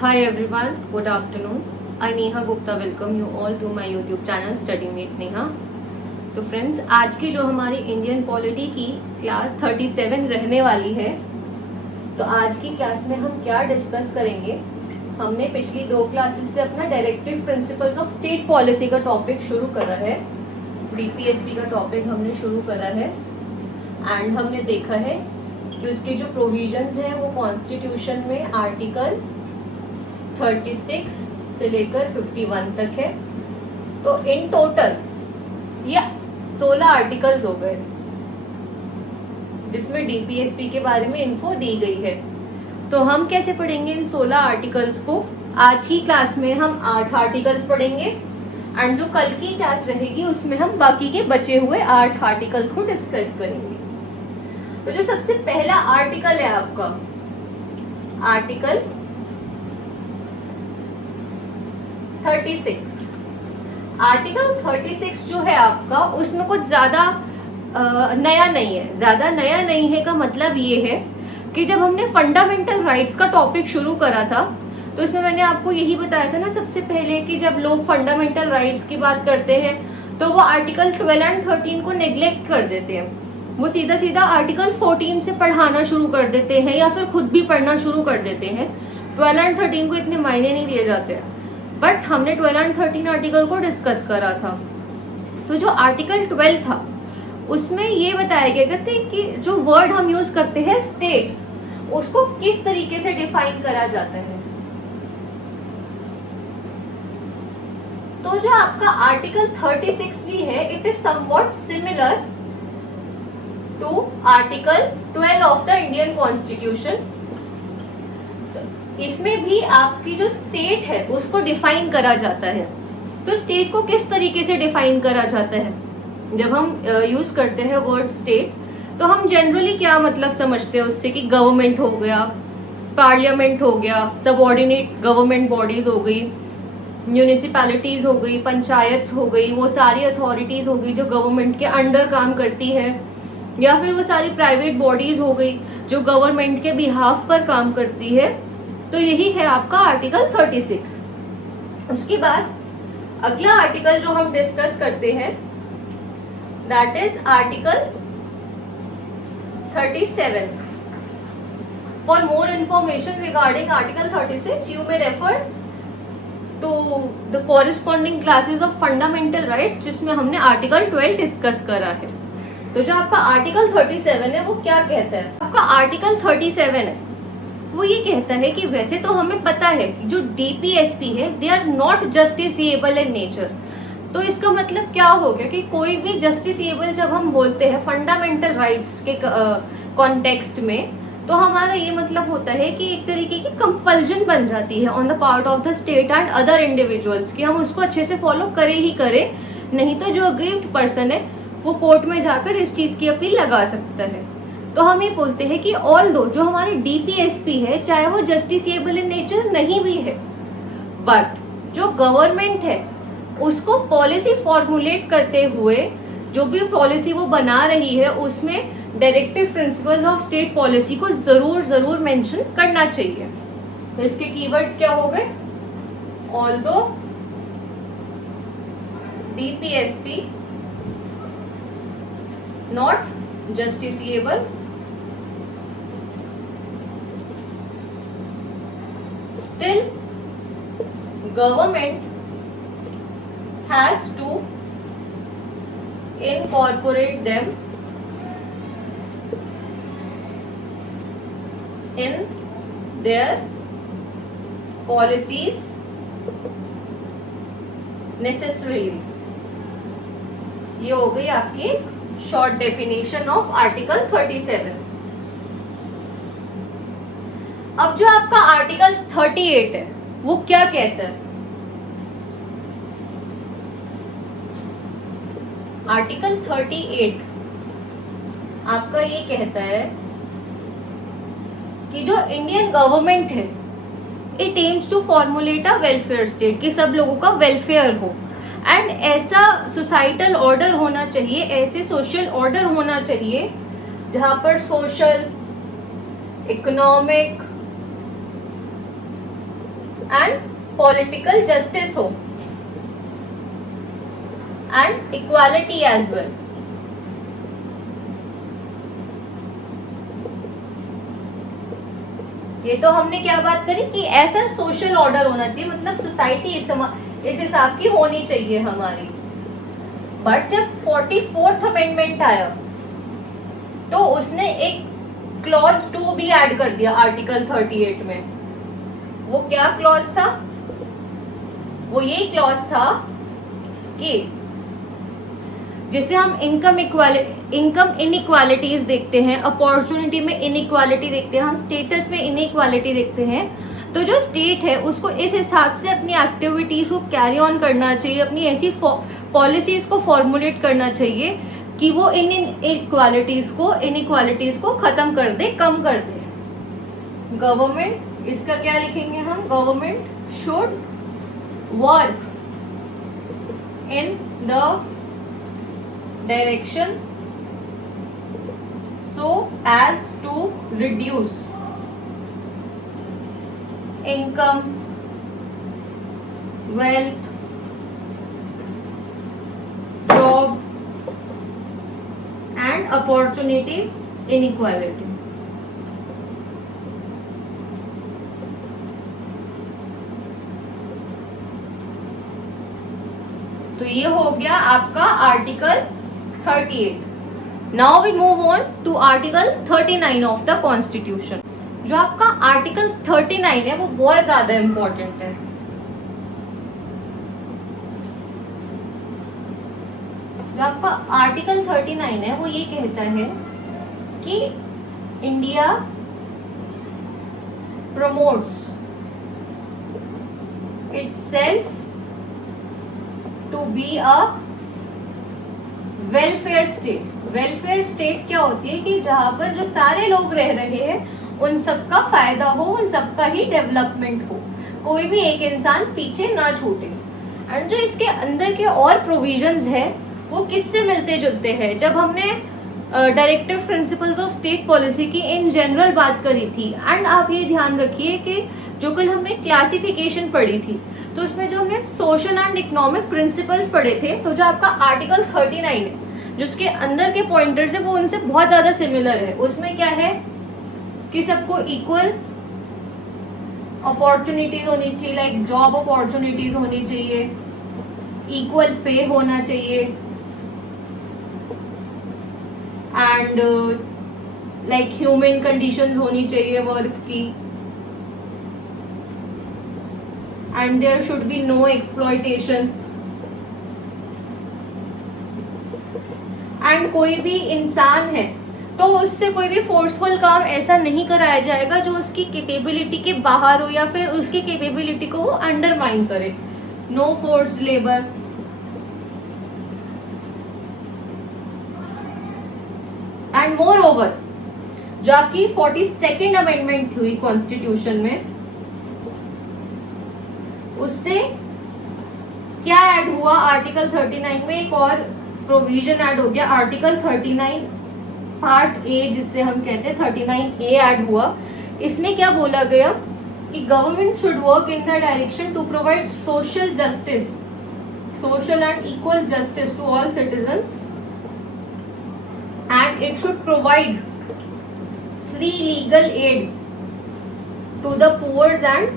Hi everyone, good afternoon. I Neha Gupta welcome you all to my YouTube channel Study Meet Neha. तो friends, आज की जो हमारी Indian polity की class 37 रहने वाली है, तो आज की क्लास में हम क्या डिस्कस करेंगे। हमने पिछली 2 क्लासेस से अपना directive principles of state policy का टॉपिक शुरू करा है, डीपीएसपी का टॉपिक हमने शुरू करा है एंड हमने देखा है कि उसके जो प्रोविजंस हैं वो कॉन्स्टिट्यूशन में आर्टिकल 36 से लेकर 51 तक है। तो इन टोटल ये 16 आर्टिकल्स हो गए जिसमें डीपीएसपी के बारे में इन्फो दी गई है। तो हम कैसे पढ़ेंगे इन 16 आर्टिकल्स को। आज की क्लास में हम 8 आर्टिकल्स पढ़ेंगे एंड जो कल की क्लास रहेगी उसमें हम बाकी के बचे हुए 8 आर्टिकल्स को डिस्कस करेंगे। तो जो सबसे पहला आर्टिकल है आपका, आर्टिकल 36। आर्टिकल 36 जो है आपका, उसमें कुछ ज्यादा नया नहीं है। ज्यादा नया नहीं है का मतलब ये है कि जब हमने फंडामेंटल राइट्स का टॉपिक शुरू करा था तो इसमें मैंने आपको यही बताया था ना सबसे पहले कि जब लोग फंडामेंटल राइट्स की बात करते हैं तो वो आर्टिकल 12 एंड 13 को नेग्लेक्ट कर देते हैं। वो सीधा सीधा आर्टिकल 14 से पढ़ाना शुरू कर देते हैं या फिर खुद भी पढ़ना शुरू कर देते हैं। 12 एंड 13 को इतने मायने नहीं दिए जाते हैं, बट हमने 12 एंड 13 आर्टिकल को डिस्कस करा था। तो जो आर्टिकल 12 था उसमें ये बताया गया था कि जो वर्ड हम यूज करते हैं स्टेट, उसको किस तरीके से डिफाइन करा जाता है। तो जो आपका आर्टिकल 36 भी है, it is somewhat similar to article 12 of the Indian constitution. इसमें भी आपकी जो स्टेट है उसको डिफाइन करा जाता है। तो स्टेट को किस तरीके से डिफाइन करा जाता है, जब हम यूज करते हैं वर्ड स्टेट तो हम जनरली क्या मतलब समझते हैं उससे कि गवर्नमेंट हो गया, पार्लियामेंट हो गया, सबऑर्डिनेट गवर्नमेंट बॉडीज हो गई, म्यूनिसिपैलिटीज हो गई, पंचायत हो गई, वो सारी अथॉरिटीज हो गई जो गवर्नमेंट के अंडर काम करती है, या फिर वो सारी प्राइवेट बॉडीज हो गई जो गवर्नमेंट के बिहाफ पर काम करती है। तो यही है आपका आर्टिकल 36। उसके बाद अगला आर्टिकल जो हम डिस्कस करते हैं that is article 37। For more information regarding article 36 you may refer to the corresponding classes of fundamental rights जिसमें हमने आर्टिकल 12 डिस्कस करा है। तो जो आपका आर्टिकल 37 है वो क्या कहता है, आपका आर्टिकल 37 है वो ये कहता है कि वैसे तो हमें पता है कि जो डीपीएसपी है they are not justiciable in nature. तो इसका मतलब क्या हो गया कि कोई भी जस्टिसेबल जब हम बोलते हैं फंडामेंटल राइट्स के कॉन्टेक्स्ट में, तो हमारा ये मतलब होता है कि एक तरीके की कंपल्जन बन जाती है on the part of the state and other individuals कि हम उसको अच्छे से फॉलो करे ही करे, नहीं तो जो अग्रीव्ड पर्सन है वो कोर्ट में जाकर इस चीज की अपील लगा सकता है। तो हम ये बोलते हैं कि ऑल दो जो हमारे डीपीएसपी है चाहे वो जस्टिसेबल इन नेचर नहीं भी है, बट जो गवर्नमेंट है उसको पॉलिसी फॉर्मुलेट करते हुए जो भी पॉलिसी वो बना रही है उसमें directive principles of state policy को जरूर मेंशन करना चाहिए। तो इसके कीवर्ड्स क्या हो गए, although DPSP not justiciable, still government has to incorporate them in their policies necessarily। ये हो गई आपकी शॉर्ट डेफिनेशन ऑफ आर्टिकल 37। अब जो आपका आर्टिकल 38 है वो क्या कहता है। आर्टिकल 38 आपका ये कहता है कि जो इंडियन गवर्नमेंट है it aims to formulate a welfare state, कि सब लोगों का वेलफेयर हो एंड ऐसा सोसाइटल ऑर्डर होना चाहिए, ऐसे सोशल ऑर्डर होना चाहिए जहां पर social, economic, and political justice हो एंड इक्वालिटी एज वेल। ये तो हमने क्या बात करी कि ऐसा सोशल ऑर्डर होना चाहिए, मतलब सोसाइटी इस हिसाब की होनी चाहिए हमारी। बट जब 44th अमेंडमेंट आया तो उसने एक क्लॉज 2 भी ऐड कर दिया आर्टिकल 38 में। वो क्या क्लॉज था? वो ये क्लॉज था कि जिसे हम इनकम इनइक्वालिटीज देखते हैं, अपॉर्चुनिटी में इनइक्वालिटी देखते हैं, हम स्टेटस में इनइक्वालिटी देखते हैं, तो जो स्टेट है उसको इस हिसाब से अपनी एक्टिविटीज को कैरी ऑन करना चाहिए, अपनी ऐसी पॉलिसीज को फॉर्मुलेट करना चाहिए कि वो इनइक्वालिटीज को खत्म कर दे, कम कर दे। गवर्नमेंट, इसका क्या लिखेंगे हम? Government should work in the direction so as to reduce income, wealth, job and opportunities inequality। तो ये हो गया आपका article 38। Now we move on to article 39 of the constitution. जो आपका आर्टिकल 39 है वो बहुत ज्यादा इंपॉर्टेंट है। जो आपका आर्टिकल 39 है वो ये कहता है कि India promotes itself to be a welfare state. Welfare state क्या होती है कि जहां पर जो सारे लोग रह रहे हैं उन सबका फायदा हो, उन सबका ही डेवलपमेंट हो, कोई भी एक इंसान पीछे ना छूटे। एंड जो इसके अंदर के और प्रोविजंस है वो किससे मिलते जुलते हैं? जब हमने directive principles of state policy की इन जनरल बात करी थी, एंड आप ये ध्यान रखिए कि जो कल हमने क्लासिफिकेशन पढ़ी थी तो उसमें जो हमने सोशल एंड इकोनॉमिक प्रिंसिपल्स पढ़े थे, तो जो आपका आर्टिकल 39 है जिसके अंदर के पॉइंटर्स है वो उनसे बहुत ज्यादा सिमिलर है। उसमें क्या है कि सबको इक्वल अपॉर्चुनिटीज होनी चाहिए, लाइक जॉब अपॉर्चुनिटीज होनी चाहिए, इक्वल पे होना चाहिए, एंड लाइक ह्यूमन कंडीशंस होनी चाहिए वर्क की, and there should be no exploitation। and कोई भी इंसान है तो उससे कोई भी फोर्सफुल काम ऐसा नहीं कराया जाएगा जो उसकी कैपेबिलिटी के बाहर हो या फिर उसकी कैपेबिलिटी को वो अंडरमाइन करे। No forced labour. And moreover जो आपकी 42nd अमेंडमेंट हुई कॉन्स्टिट्यूशन में, उससे क्या ऐड हुआ? आर्टिकल 39 में एक और प्रोविजन ऐड हो गया, आर्टिकल 39 पार्ट ए जिससे हम कहते हैं 39A ऐड हुआ। इसमें क्या बोला गया कि government should work in the direction to provide social justice, social and equal justice to all citizens, and it should provide free legal aid to the poors and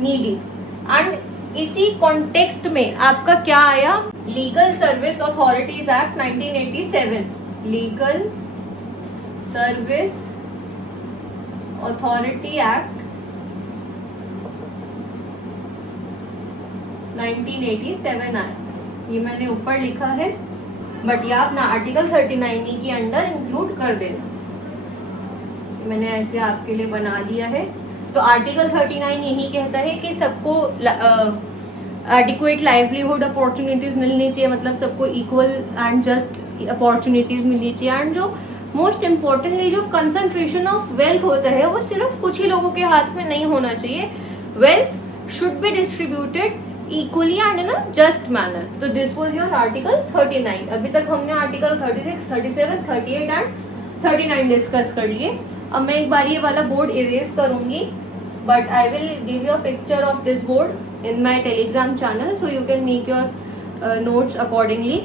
needy. And इसी context में आपका क्या आया? Legal service authorities act 1987, legal service authority act 1987 आया। ये मैंने ऊपर लिखा है, बट ये आप ना आर्टिकल 39 के अंडर इंक्लूड कर देना। मैंने ऐसे आपके लिए बना दिया है। तो आर्टिकल 39 यही कहता है कि सबको एडिक्वेट लाइवलीहुड अपॉर्चुनिटीज मिलनी चाहिए, मतलब सबको इक्वल एंड जस्ट अपॉर्चुनिटीज मिलनी चाहिए। एंड जो मोस्ट इम्पोर्टेंटली जो कंसंट्रेशन ऑफ वेल्थ होता है वो सिर्फ कुछ ही लोगों के हाथ में नहीं होना चाहिए। Wealth should be distributed equally and in a just manner. तो दिस वाज योर आर्टिकल 39। अभी तक हमने आर्टिकल 36, 37, 38 एंड 39 डिस्कस कर लिए। अब मैं एक बार ये वाला बोर्ड इरेज करूंगी but I will give you a picture of this board in my Telegram channel, so you can make your notes accordingly.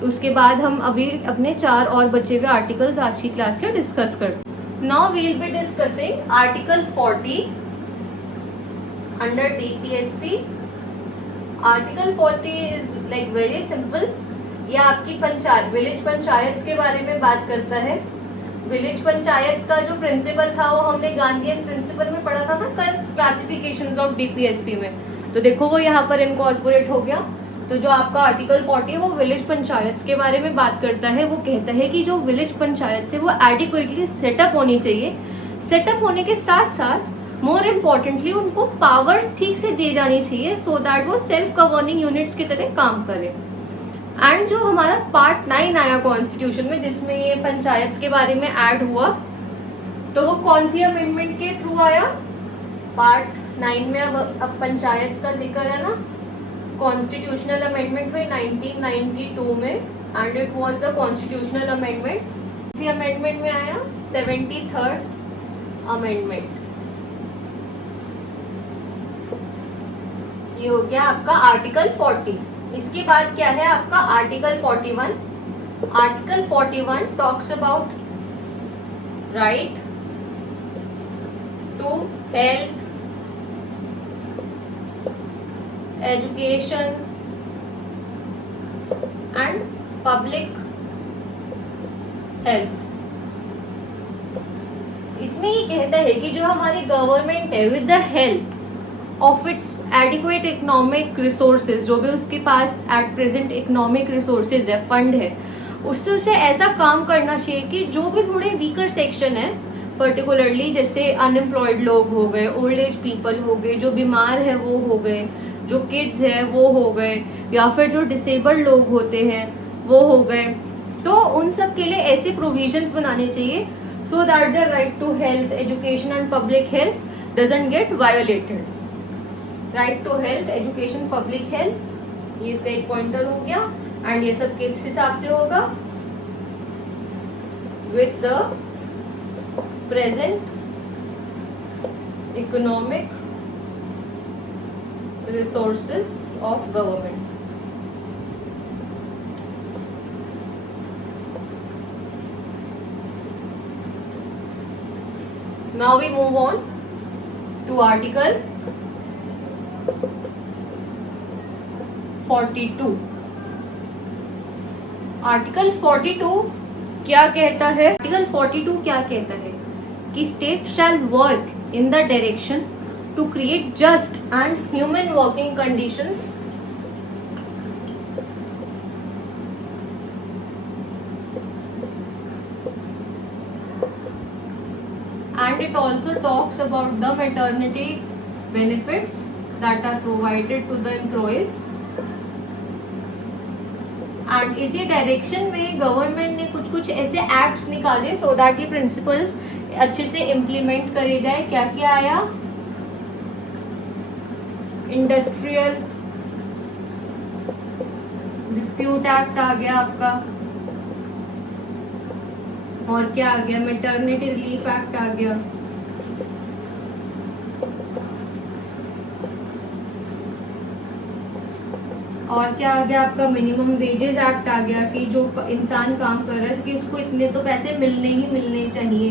तो उसके बाद हम अभी अपने 4 और बचे हुए आर्टिकल्स आज की क्लास के डिस्कस करते हैं. Now we will be discussing article 40 under DPSP. Article 40 is like very simple. ये आपकी पंचायत, विलेज पंचायत के बारे में बात करता है. विलेज पंचायत का जो प्रिंसिपल था वो हमने गांधीयन प्रिंसिपल में पढ़ा था ना कल, क्लासिफिकेशंस ऑफ DPSP में. तो देखो वो यहाँ पर इनकॉर्पोरेट हो गया. तो जो आपका आर्टिकल 40 है वो विलेज पंचायत के बारे में बात करता है. वो कहता है कि जो विलेज पंचायत है वो एडिक्वेटली सेटअप होनी चाहिए. सेटअप होने के साथ साथ मोर इम्पोर्टेंटली उनको पावर्स ठीक से दी जानी चाहिए, सो दैट वो सेल्फ गवर्निंग यूनिट्स की तरह काम करें. एंड जो हमारा पार्ट 9 आया कॉन्स्टिट्यूशन में, जिसमें ये पंचायत के बारे में ऐड हुआ, तो वो कौन सी अमेंडमेंट के थ्रू आया? पार्ट 9 में अब पंचायत का जिक्र है ना, कॉन्स्टिट्यूशनल अमेंडमेंट में 1992 में, and it was the constitutional amendment. इसी अमेंडमेंट में आया 73rd अमेंडमेंट. ये हो गया आपका आर्टिकल 40. इसके बाद क्या है आपका article 41. Article 41 talks about right to health, education and public health. इसमें ये कहता है कि जो हमारी गवर्नमेंट है with the help of its adequate economic resources, जो भी उसके पास एट प्रेजेंट इकोनॉमिक रिसोर्सेज है, फंड है, उससे उसे ऐसा काम करना चाहिए कि जो भी थोड़े वीकर सेक्शन है, पर्टिकुलरली जैसे अनएम्प्लॉयड लोग हो गए, ओल्ड एज पीपल हो गए, जो बीमार है वो हो गए, जो किड्स है वो हो गए, या फिर जो डिसेबल्ड लोग होते हैं वो हो गए, तो उन सब के लिए ऐसे प्रोविजंस बनाने चाहिए so that the right to health, education and public health doesn't get violated. Right to health, education, public health, ये इसका एक पॉइंटर हो गया. एंड ये सब किस हिसाब से होगा? With the present economic resources of government. Now we move on to article 42. Article 42 क्या कहता है? आर्टिकल 42 क्या कहता है कि state shall work in the direction to create just and human working conditions and it also talks about the maternity benefits that are provided to the employees. And इसी direction में government ने कुछ कुछ ऐसे एक्ट्स निकाले so that ये principles अच्छे से इम्प्लीमेंट करे जाए. क्या क्या आया? इंडस्ट्रियल डिस्प्यूट एक्ट आ गया आपका, और क्या आ गया? मैटरनिटी रिलीफ एक्ट आ गया. और क्या आ गया आपका? मिनिमम वेजेस एक्ट आ गया कि जो इंसान काम कर रहा है कि उसको इतने तो पैसे मिलने ही मिलने चाहिए.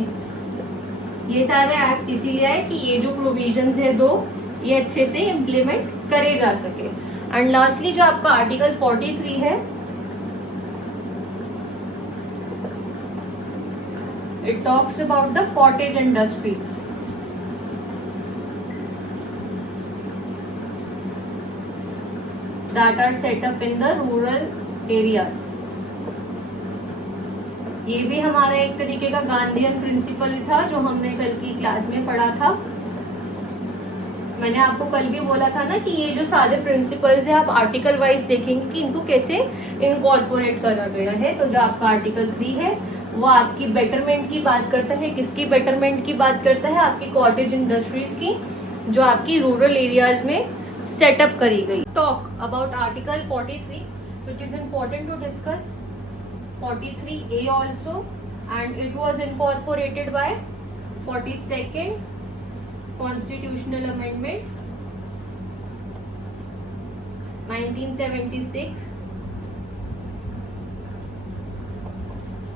ये सारे एक्ट इसीलिए आए कि ये जो प्रोविजंस है दो, ये अच्छे से इम्प्लीमेंट करे जा सके. एंड लास्टली जो आपका आर्टिकल 43 है, it talks about the cottage industries. that are set up in the rural areas. ये भी हमारा एक तरीके का गांधीयन प्रिंसिपल था जो हमने कल की क्लास में पढ़ा था. मैंने आपको कल भी बोला था ना कि ये जो सारे प्रिंसिपल्स है आप आर्टिकल वाइज देखेंगे कि इनको कैसे इनकॉर्पोरेट करा गया है. तो जो आपका आर्टिकल 3 है वो आपकी बेटरमेंट की बात करता है. किसकी बेटरमेंट की बात करता है? आपकी कॉटेज इंडस्ट्रीज की, जो आपकी रूरल एरियाज में सेटअप करी गई. Talk about article 43 which is important to discuss. 43A also, and it was incorporated by 42nd constitutional amendment 1976।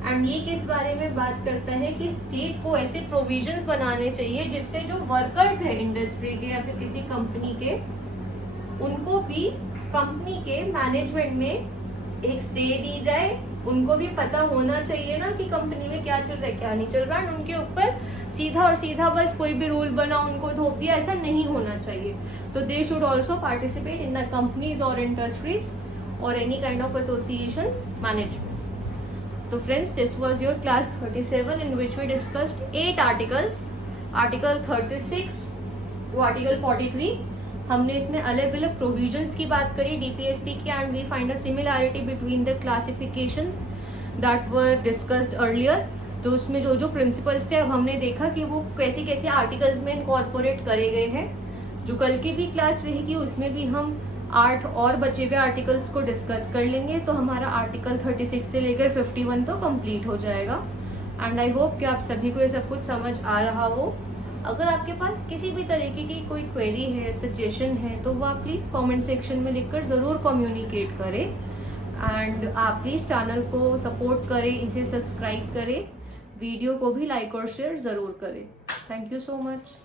And ये किस बारे में बात करता है कि स्टेट को ऐसे प्रोविजंस बनाने चाहिए जिससे जो वर्कर्स है इंडस्ट्री के या फिर किसी कंपनी के, उनको भी कंपनी के मैनेजमेंट में एक से दी जाए। उनको भी पता होना चाहिए ना कि कंपनी में क्या चल रहा है क्या नहीं चल रहा है। उनके ऊपर सीधा और सीधा बस कोई भी रूल बना उनको थोप दिया, ऐसा नहीं होना चाहिए। तो they should also participate in the companies और इंडस्ट्रीज और any kind of associations management. So friends, this was your class 37 in which we discussed 8 articles, article 36 to article 43। हमने इसमें अलग अलग प्रोविजंस की बात करी डीपीएसपी की, and we find a similarity between the classifications that were discussed earlier. तो उसमें जो जो प्रिंसिपल्स थे अब हमने देखा कि वो कैसे कैसे आर्टिकल्स में इनकॉर्पोरेट करे गए हैं। जो कल की भी क्लास रहेगी उसमें भी हम 8 और बचे हुए आर्टिकल्स को डिस्कस कर लेंगे। तो हमारा आर्टिकल 36 से लेकर 51 तो कंप्लीट हो जाएगा। एंड आई होप कि आप सभी को ये सब कुछ समझ आ रहा हो। अगर आपके पास किसी भी तरीके की कोई क्वेरी है, सजेशन है, तो वो आप प्लीज़ कमेंट सेक्शन में लिखकर ज़रूर कम्युनिकेट करें। एंड आप प्लीज़ चैनल को सपोर्ट करें, इसे सब्सक्राइब करें, वीडियो को भी लाइक और शेयर ज़रूर करें। Thank you so much.